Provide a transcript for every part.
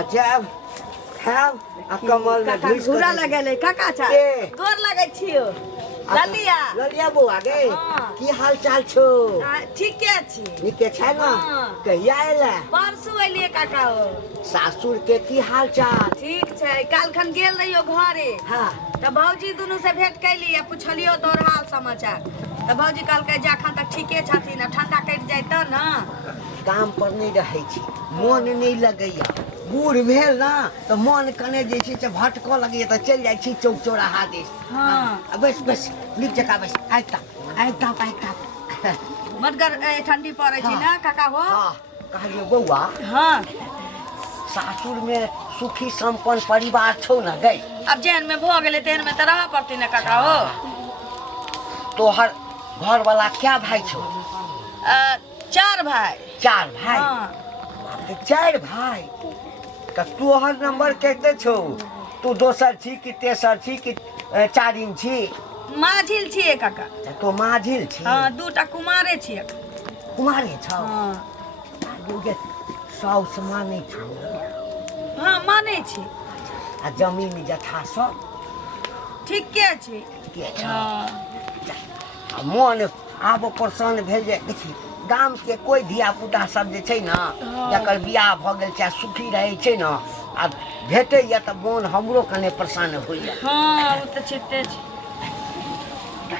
अच्छा खाओ आ कमल में काका घुस घूरा लगेले काका छा के? गोर लगै छियो ललिया ललिया बौआ गे हाँ। की हाल चाल छौ ठीके छी नीके छै ना हाँ। कहिया एला परसू एलिए काका हो सासुर के की हाल चाल ठीक छै काल खन गेल रहियो घरे हाँ त भौजी दुनू से भेंट कैली आ पुछलियो तोर हाल समाचार त भौजी कहलकै जे अखन तक ठीके छथिन आ ठंडा कटि जाय त न काम पर नहीं रहे छी मन नहीं लगैया बूढ़ भेल ना तो मन कने जे छै से भटकऽ लगैया तऽ चलि जाइ छी चौक चौराहा दिस हाँ। बस बस नीक जकाँ बस आइता मटगर ठंडी पड़े छी हाँ। ना काका हो हाँ कहलियो बौआ हाँ सासुर में सुखी संपन्न परिवार छौ ना गई अब जेहन में भ गेले तेहन में त रह पड़ती ना काका हो तोहर घर वाला क्या भाई छौ 4 भाई 4 भाई हाँ 4 भाई तो तोहर नंबर कहते छौ तू दोसर छी कि तेसर छी कि चारिम छी माझिल छिए काका तो माझिल छी हाँ 2टा कुमारे छिए कुमारी छौ हाँ गे साउस मानै छौ हाँ माने छी आ जमीन जथा सब ठीके छी के छौ हाँ आ मन आब प्रसन्न भेल जे देखी गाम के कोई धिया पुता सब जे छै ना हाँ। जकर बियाह भ गेल छै सुखी रहै छै ना आ भेटैया तऽ मोन हमरो कने प्रसन्न होइया हाँ वो तो छिते छी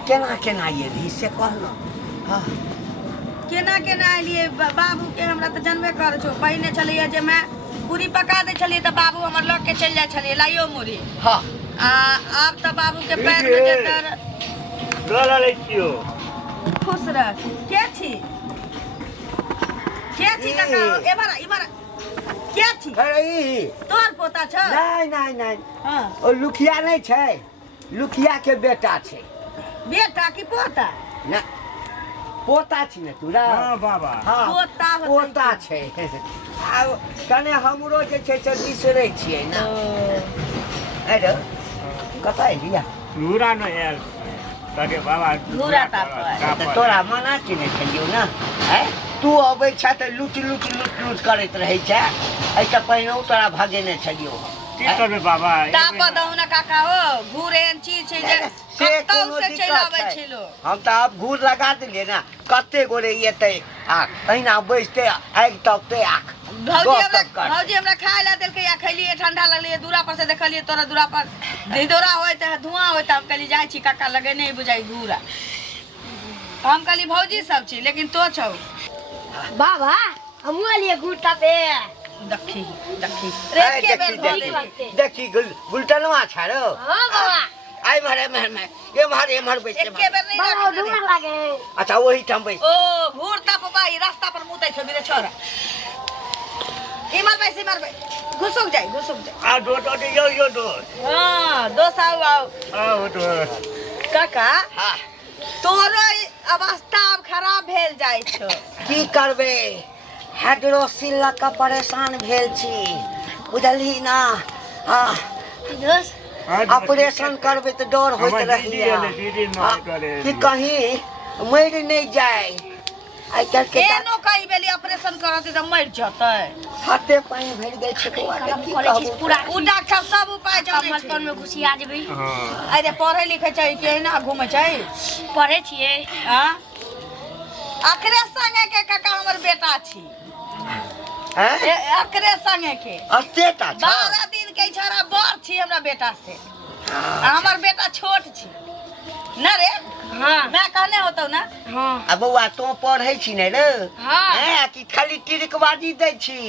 केना केना ये भी से कहना हाँ केना केना एलिए बाबू के हमरा त जानबे करै छौ पहिने छलिए जे मैं पूरी पका दे छलिए त बाबू हमर लग के चल जाय छलिए लाइयो मुरी हाँ आ अब त बाबू के पैर में जेतर डोला लै छियो खुश रह के छी काका इमर के छी अरे ई तोर पोता छ नहीं हाँ ओ लुखिया नहीं छै लुखिया के बेटा छै बेटा की पोता ना पोता छी ने तोरा हाँ बाबा हाँ पोता होतै पोता छै आब कने हमरो जे छै से बिसरै छियै ना अरे कतऽ एलिया लूरा न यार तके बाबा लूरा ताप तऽ तोरा मना केने छलियौ ना हैं तू अबै छ तऽ लूट करैत रहै छै एहिसँ पहिने तोरा भगेने छलियौ की करबे बाबा ताप दऊ ना काका हो घूर एहन चीज छै जे से कतौ कोनो से चलि दिक्कत आबै छै छिलो हम तऽ अब घूर लगा देलियै ना कते गोरे एतै आ अहिना बैसते आगि तपते आख भौजी हमरा खाय ला देलकै या खैलिए ठंडा लगलिए दूरा पर से देखलिए तोरा दूरा पर धिदोरा होइत है धुआं होइत हम कहली जाइ छी काका लगे नहीं बुझाई घूरा हम कहली भौजी सब छी लेकिन तो छौ बाबा हम लिए गुटा पे देखी ऐ देखी गुलटनवा छाड़ो हां बाबा आई मारे बैठ एके बेर नहीं बाबा रख डूर लागे अच्छा वही ठाम बैठ ओ घूर तप बाई रास्ता पर मुतै छ मेरे छोरा इमर बैस घुसुक जाए आ दो यो दो हां दोस आओ आओ तो काका हाँ तोरो अवस्था अब खराब भेल जाइ छौ की करबे हाइड्रोसिल लऽ कऽ परेशान भेल छी बुझलही ना हाँ दोस्त ऑपरेशन करबे तऽ डर होइत रहैया कि कहीं मरि नहीं जाए आई काल्हि के एनो कई बेली ऑपरेशन करत त मर जतै हाथे पानी भरि गेल छै बौआ के की कहबो पूरा उ डॉक्टर सब उपाय जानै कमल छै तोन में घुसिया जेबै हां अरे पढ़े लिखे छै कि ना घूमे छै पढ़े छिए हां अकरे संगे के काका हमर बेटा छी हैं अकरे संगे के अतेटा छ 12 दिन के छोरा बड़ छी हमरा बेटा से हमर बेटा छोट छी ना रे हां मैं कहने होतौ ना हां आ बौआ तो पढ़ै छी ने रे हाँ। हैं कि खाली टिरकबाजी दै छी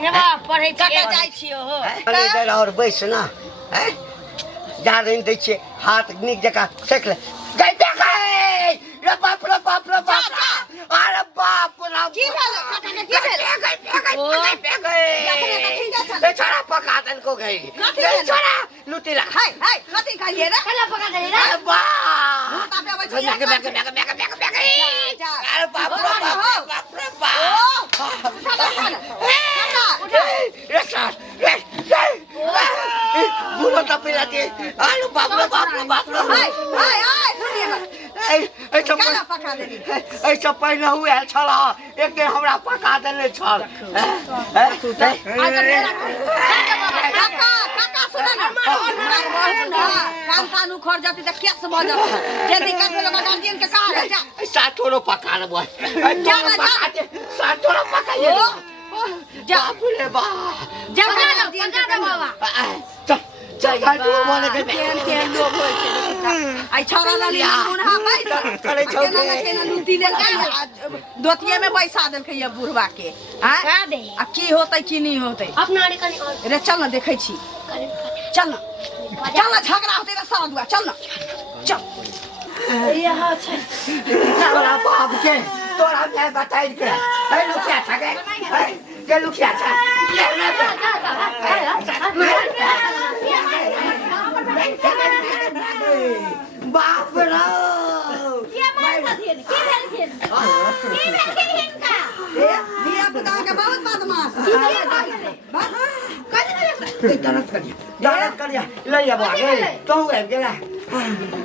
ने बाबा पढ़े कतऽ छिए जाइ छियो हो कनी देर और बैस ना हैं जारनि दै छियै हाथ नीक जकाँ सेक ले गई गई रे बाप रे बाप रे बाप अरे बाप रे की भेल काका के की भेल ए छोरा पका दन को गई कथी ए भेल? छोरा लुटिला हाय कथी खाइए रे कला पका दे रे अरे बाप भूता पे बैठ जा जा अरे बाप रे बाप बाप रे बाप रे सर रे बुलो तो पिला के अरे बाप रे बाप रे बाप रे हाय सुनिए केना पका देली ऐसा पहले हुए छल एक दिन हमरा पका देने छल काका सुन ना काम कानू खर जाती त केस भ जात जे दिक्कत भेल गार्जियन के कहा है जा साठोरो पका लेबै साठोरो पका ले जा बाप रे बा जा पका दे बाबा चल तू बोले के केन लोग होय छै आई छोरा लाली मुनहा पैसा करे छौ केना लुटी ले दोतिये में पैसा देलकै ये बुढ़वा के हां आ की होतै की नहीं होतै अपना रे कनी रे चल ना देखै छी चल ना झगड़ा होतै रे सारा दुआ चल ना चल यहाँ छै तोरा बाप के तोरा मैं बताई के ए लुकिया छगे के लुकिया छ बाप रे के मार छथिन के भेलखिन का दिया पुता के बहुत बदमाश दानत करिया ले जा बागे तू ए गेला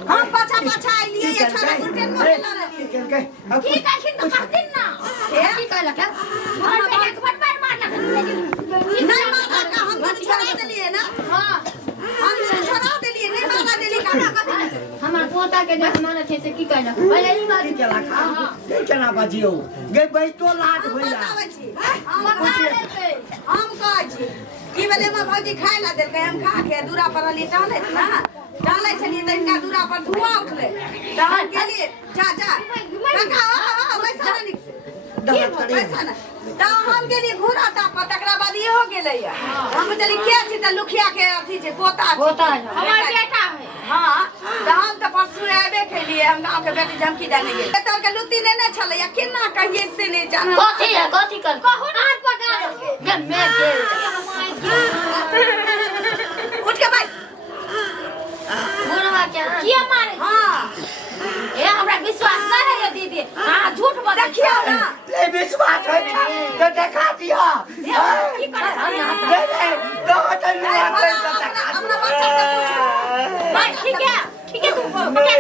हम पाछा आइलिए ये छोरा गुंटेन मोहे ना रे के की कहखिन त कहथिन ना की कहला के हम एक फटफट मारना नहीं मारला का हम छोड़ा देलिए ना हां हम छोड़ा देलिए नहीं मारला देली का हमार पोता के जे माने छै से की कहला पहले ई बात केला खा केना बाजियो गे भाई तो लाज होइला हम कहै छी की बेले में भौजी खाय ला देलकै हम खा के दूरा पर अली डाले ना डाले छलिए त इनका दूरा पर धुआं उठले त हम गेलिए जा काका वैसा ना निक वैसा ना त हम गेलिए घोड़ा टा पर तकरा बाद ये हो गेलै हम चली के छी त लुखिया के अथी छै पोता हमार बेटा है हां त हम त परसु आबे केलिए हम गांव के बेटी झमकी जाने गेल तोर के लुत्ती लेने छले या केना कहिए से नहीं जाना कथी कर कहू ना हाथ पकड़ के मैं उठ के भाई बुढ़वा क्या मारे हां ए हमरा विश्वास नहीं है ये दीदी हां झूठ बोल देखियो ना ले विश्वास होय छै तो देखा दिया की करे ले तो हटन अपना बच्चा से पूछो भाई ठीक है तू मैं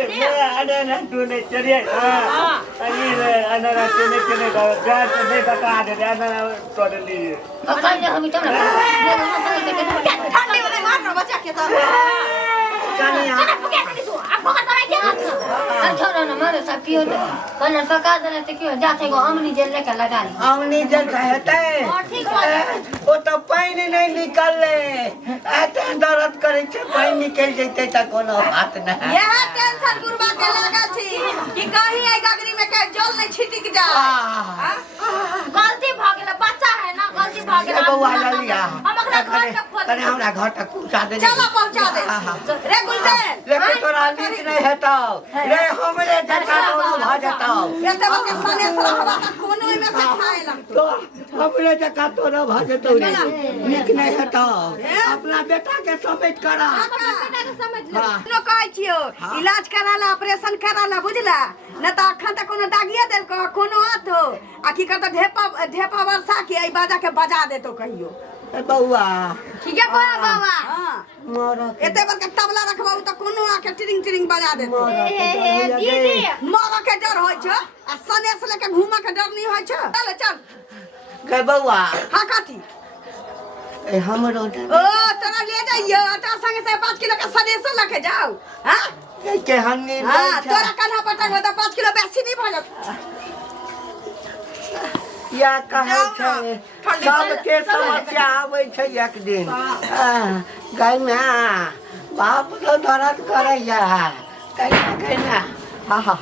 अनरा तूने चलिए हां अरे अनरा तूने चले जा नहीं बता दे अनरा तोड़ लिए कल हम तो ना ठंडी में मार बच्चा के तो कनिया छोड़ो ना मारो सब पियो तो कल पका देने तो क्यों जाते को अमनी जेल लेके लगा ली हमनी जल कहते ठीक हो वो तो पानी नहीं निकलले एते दर्द करे छे पानी निकल जैते त कोनो बात ना यह टेंशन गुरबा के लगा थी कि कहीं आई गगरी में के जल नहीं छिटिक जा गलती भ गेल बच्चा है ना गलती भ गेल बउआ लिया हम ओकरा घर तक खोल तने हमरा घर तक पहुंचा दे चलो पहुंचा दे रे गुलटेन लेकिन तोरा नीक नहीं हेतौ रे हमरे जका नो भ जतौ एते बके सने रहबा त कोनो में से खाए लगतो तो हमरे जका तोरा भ जतौ रे नीक नहीं हेतौ अपना बेटा के समझ करा बेटा के समझ ले नो कहै छियो इलाज कराला ऑपरेशन कराला बुझला न त अखन त कोनो दागिए देल को कोनो आतो आ की करत ढेपा वर्षा के आई बाजा के बजा देतो कहियो ए बउआ ठीक है कोई बाबा हां मोर एते बर के तबला रखबाऊ त कोनो आके टिरिंग टिरिंग बजा देतो दीदी मर के डर होय छ आ सने से लेके घुमा के डर नहीं होय छ चल चल के बउआ हां कथी ए हमरो ओ तोरा ले जाइयो ता संगे से 5 किलो के सने से लेके जाओ हां के हन्नी हां तोरा कन्हा पटक हो त 5 किलो बेसी नहीं भजत या कहै छै सबके समस्या आबै छै एक दिन गाय में बाप तो दर्द करैया कहना हा हा